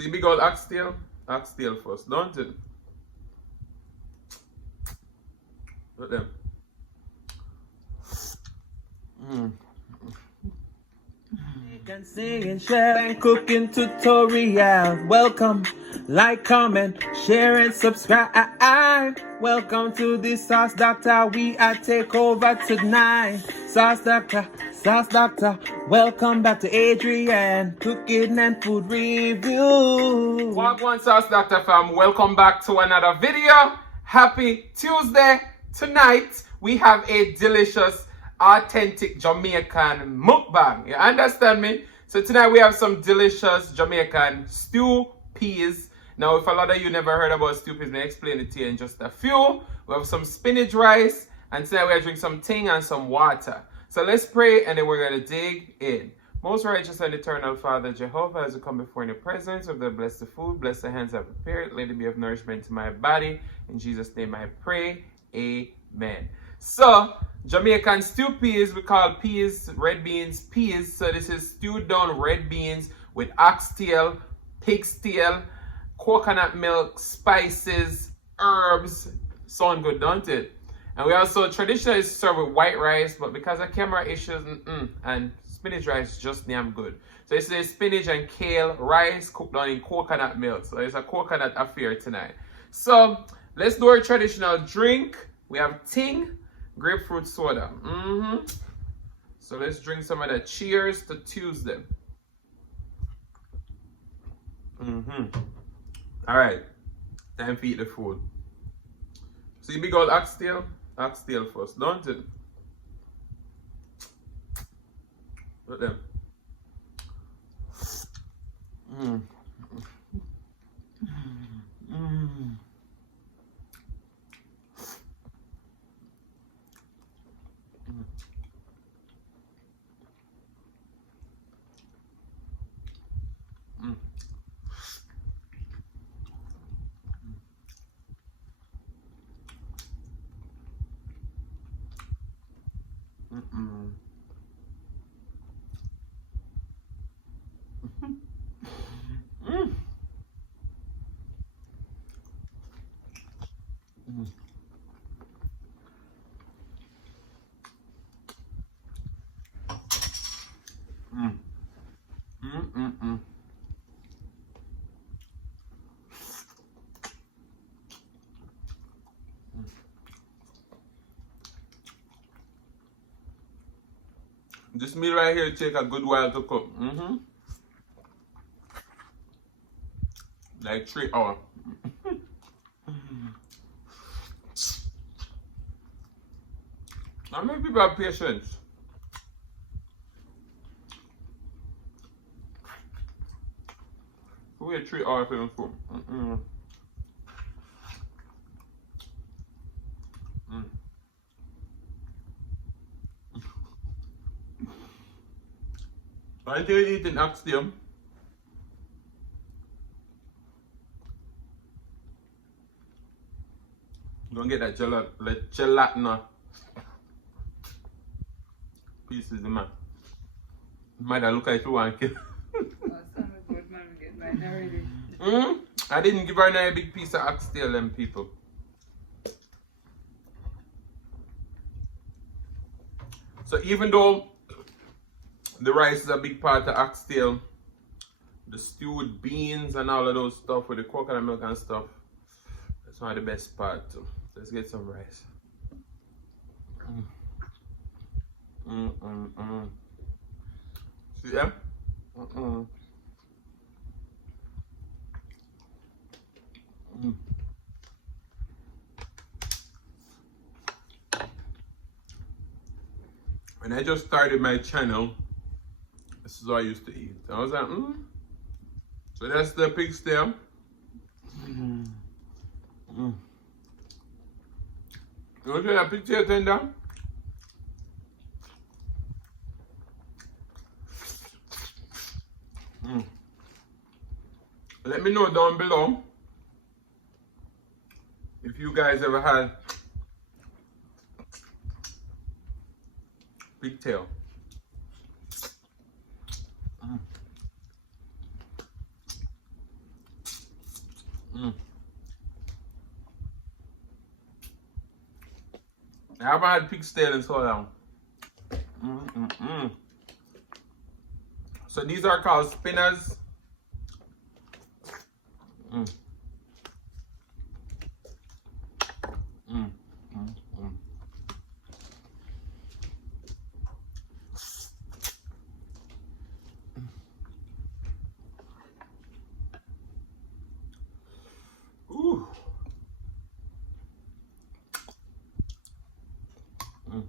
See big old oxtail? Oxtail first, don't it? Look them. Can sing and share and cooking tutorial. Welcome, like, comment, share and subscribe. Welcome to the Sauce Doctor. We are take over tonight. Sauce Doctor, Sauce Doctor. Welcome back to Adrian, cooking and food review. One Sauce Doctor fam, welcome back to another video. Happy Tuesday. Tonight we have a delicious authentic Jamaican mukbang. You understand me? So tonight we have some delicious Jamaican stew peas. Now if a lot of you never heard about stew peas, I'll explain it to you in just a few. We have some spinach rice, and tonight we're drinking some ting and some water. So let's pray and then we're going to dig in. Most righteous and eternal Father Jehovah, as we come before in your presence, of the bless the food, bless the hands I've prepared, let it be of nourishment to my body. In Jesus' name I pray. Amen. So Jamaican stew peas, we call peas, red beans, peas. So this is stewed down red beans with oxtail, pig's tail, coconut milk, spices, herbs. Sound good, don't it? And we also traditionally serve with white rice, but because of camera issues, and spinach rice just damn good. So this is spinach and kale rice cooked down in coconut milk. So it's a coconut affair tonight. So let's do our traditional drink. We have ting, grapefruit soda. So let's drink some of that. Cheers to Tuesday. All right, time to eat the food. See big old oxtail? Oxtail first, don't it? Look them. This meal right here take a good while to cook. Like 3 hours. How many people have patience? Wait 3 hours for them cook. Until you eat an oxtail, don't get that gelatina pieces in man. Might look like you want to kill. Good man, get mine already. I didn't give her a big piece of oxtail, them people. So even though the rice is a big part of oxtail, the stewed beans and all of those stuff with the coconut milk and stuff, that's one of the best part too. Let's get some rice. See them? When I just started my channel, this is what I used to eat. I was like, So that's the pig's tail. You want to try that pig's tail tender? Let me know down below if you guys ever had pigtail. Mm. I haven't had pig's tail in so long. So these are called spinnas. Mm. Mm. Mm. Mm. Ooh. Mm.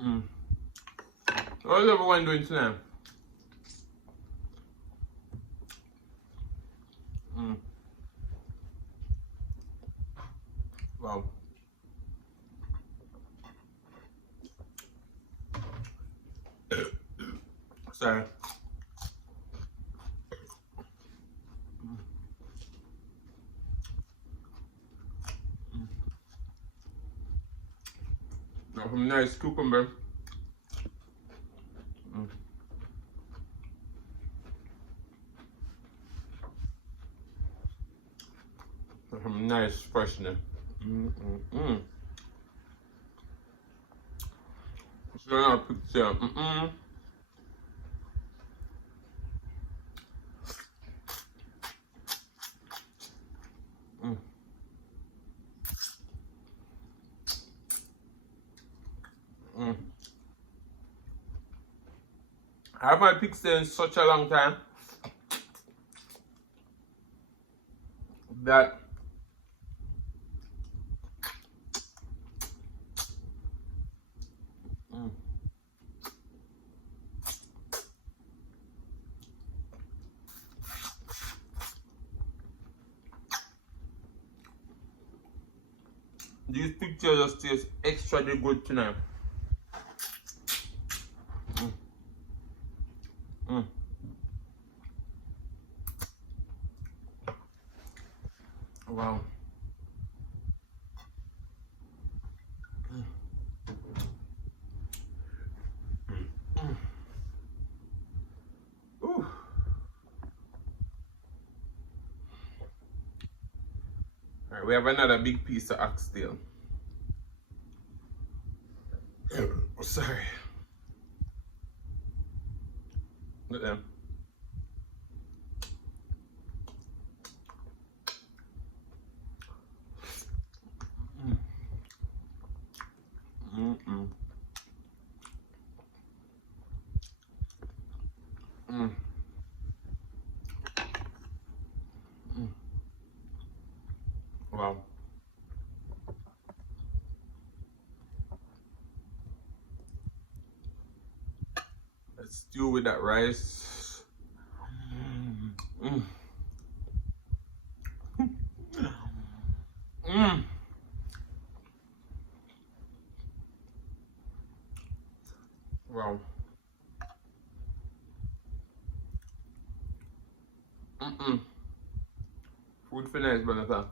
Mm. What is everyone doing tonight? Mm. Wow. Sorry. Now some nice cucumber. Mm. Some nice freshness. So now picture. I have my pixel in such a long time that these pictures just taste extra good tonight. Wow. Ooh. Alright, we have another big piece of oxtail. Sorry. Look at them. Wow. Let's stew with that rice. Wow. Food for nice, brother.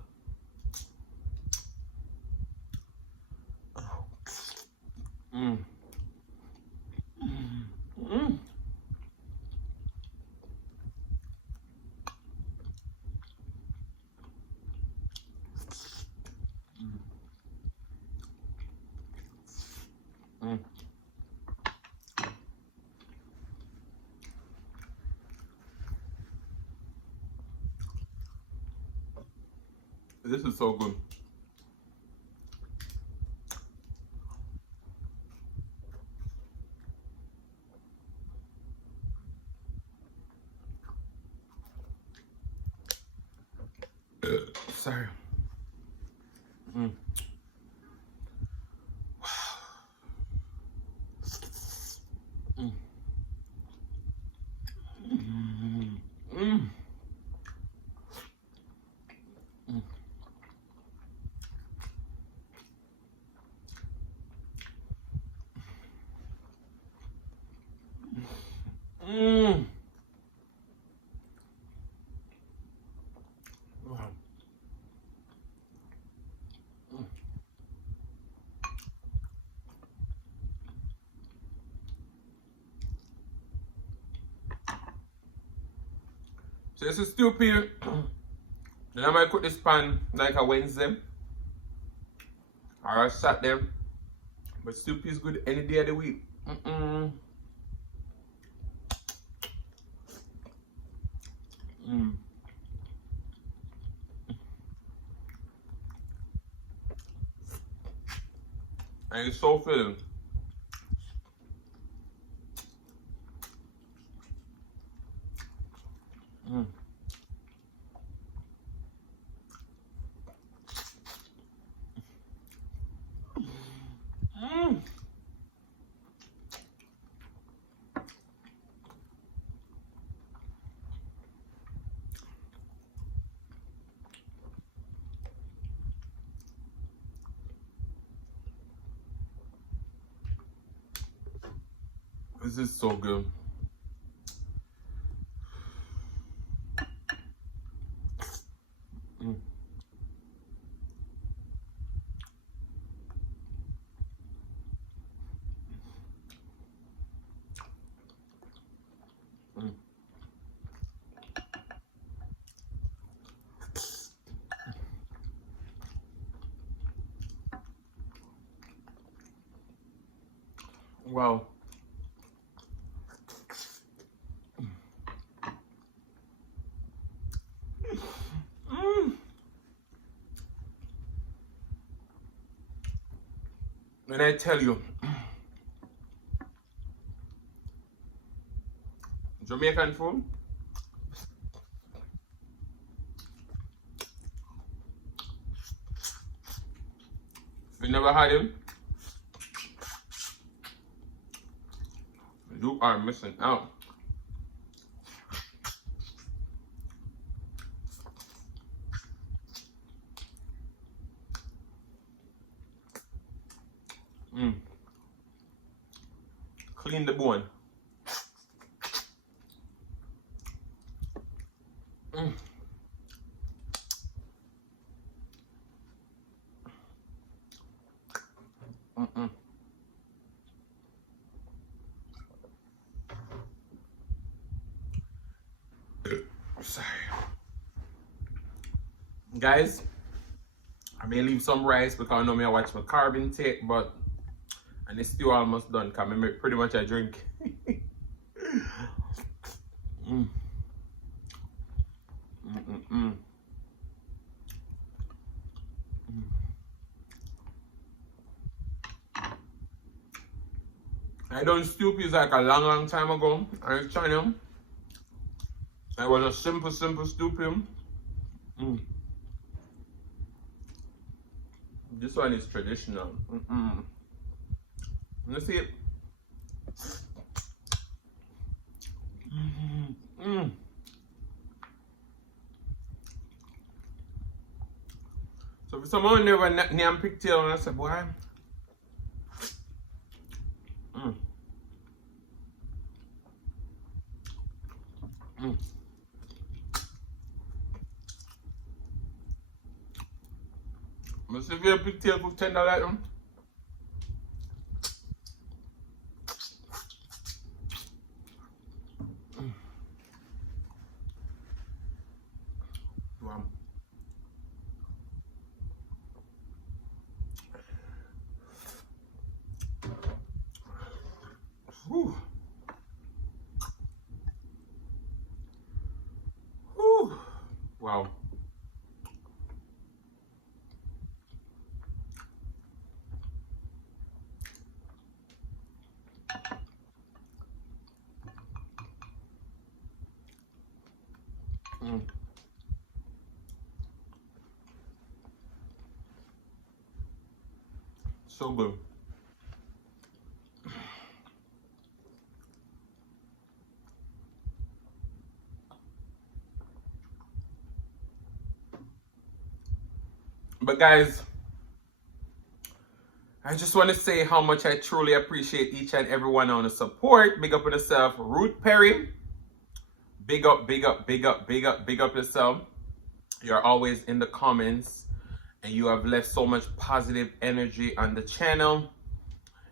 This is so good. Sorry. Wow. So this is stew pea. Then I might cook this pan like a Wednesday. Or a Saturday. But stew pea is good any day of the week. And it's so filling. This is so good. Wow. When I tell you, Jamaican food, if you never had him, you are missing out. Clean the bone. Sorry. Guys, I may leave some rice because I know me I watch my carb intake, but and it's still almost done because I pretty much I drink. I done stew peas like a long time ago on this channel. It was a simple stew pea. This one is traditional. Let's see it. So for someone who never named pigtail, and I said, boy. But see if you have pigtail cook tender like them. Wow. Whew. Whew. Wow. So good. But guys, I just want to say how much I truly appreciate each and every one on the support. Big up on yourself, Ruth Perry. Big up, big up, big up, big up, big up yourself. You're always in the comments and you have left so much positive energy on the channel.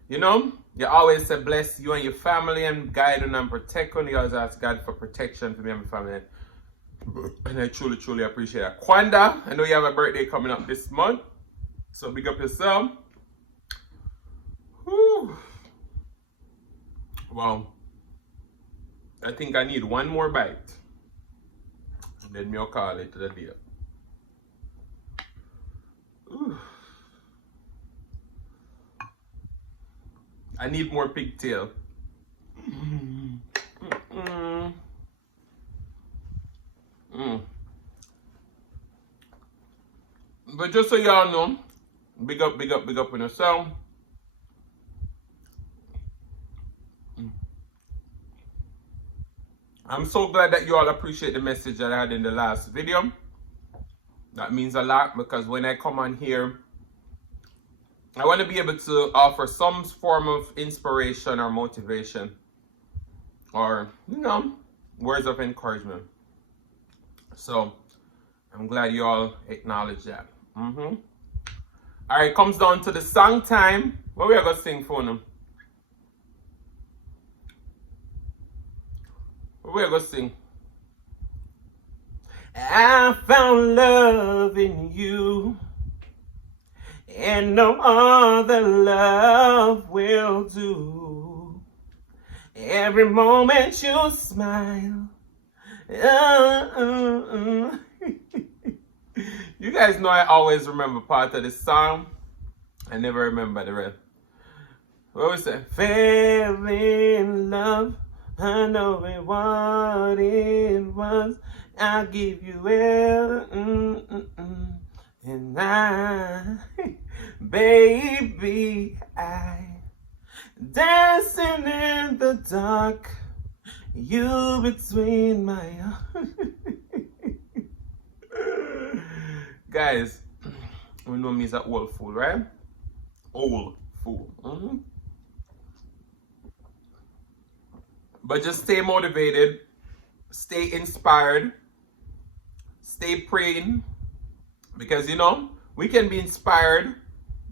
You know, you always say bless you and your family and guide and protect you. You always ask God for protection for me and my family. And I truly, truly appreciate it. Kwanda, I know you have a birthday coming up this month. So big up yourself. Whew. Well, I think I need one more bite. And then we'll call it a day. Ooh. I need more pigtail. But just so y'all know, big up on yourself. I'm so glad that you all appreciate the message that I had in the last video. That means a lot because when I come on here, I want to be able to offer some form of inspiration or motivation or, you know, words of encouragement. So I'm glad you all acknowledge that. All right, comes down to the song time. What we are going to sing for them? What we are going to sing? I found love in you, and no other love will do. Every moment you smile. You guys know I always remember part of this song. I never remember the rest. What was it? Fell in love. I know what it was. I'll give you and I, baby, I dancing in the dark. You between my guys, we know me is an old fool, right? Old fool. But just stay motivated, stay inspired, stay praying, because you know we can be inspired,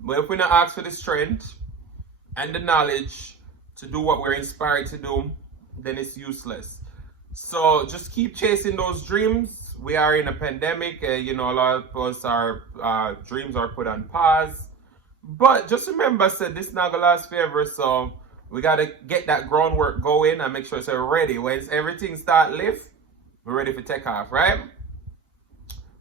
but if we not ask for the strength and the knowledge to do what we're inspired to do, then it's useless. So just keep chasing those dreams. We are in a pandemic, you know, a lot of us, our dreams are put on pause. But just remember, this not gonna last forever, so we gotta get that groundwork going and make sure it's ready. When everything start lift, we're ready for take off, right?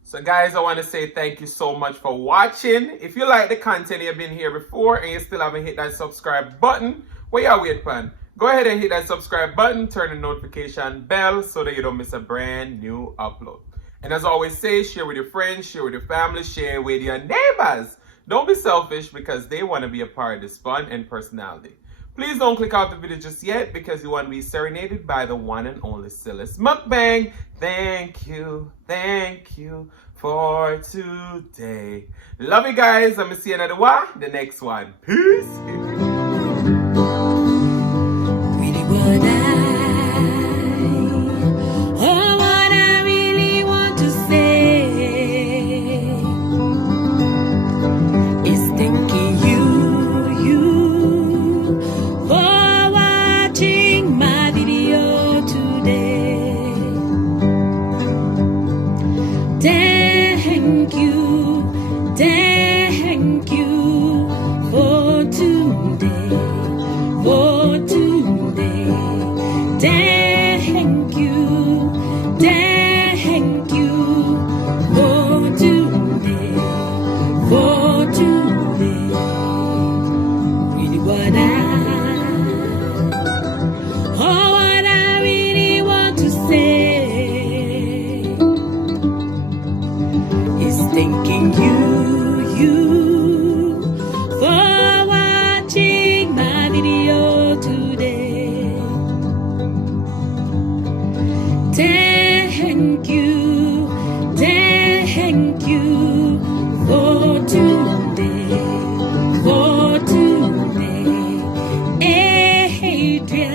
So guys, I want to say thank you so much for watching. If you like the content, you've been here before and you still haven't hit that subscribe button, what y'all wait for? Go ahead and hit that subscribe button, turn the notification bell so that you don't miss a brand new upload. And as I always say, share with your friends, share with your family, share with your neighbors. Don't be selfish because they want to be a part of this fun and personality. Please don't click off the video just yet because you want to be serenaded by the one and only Silas Mukbang. Thank you for today. Love you guys. I'm going to see you another one, the next one. Peace. Adrian.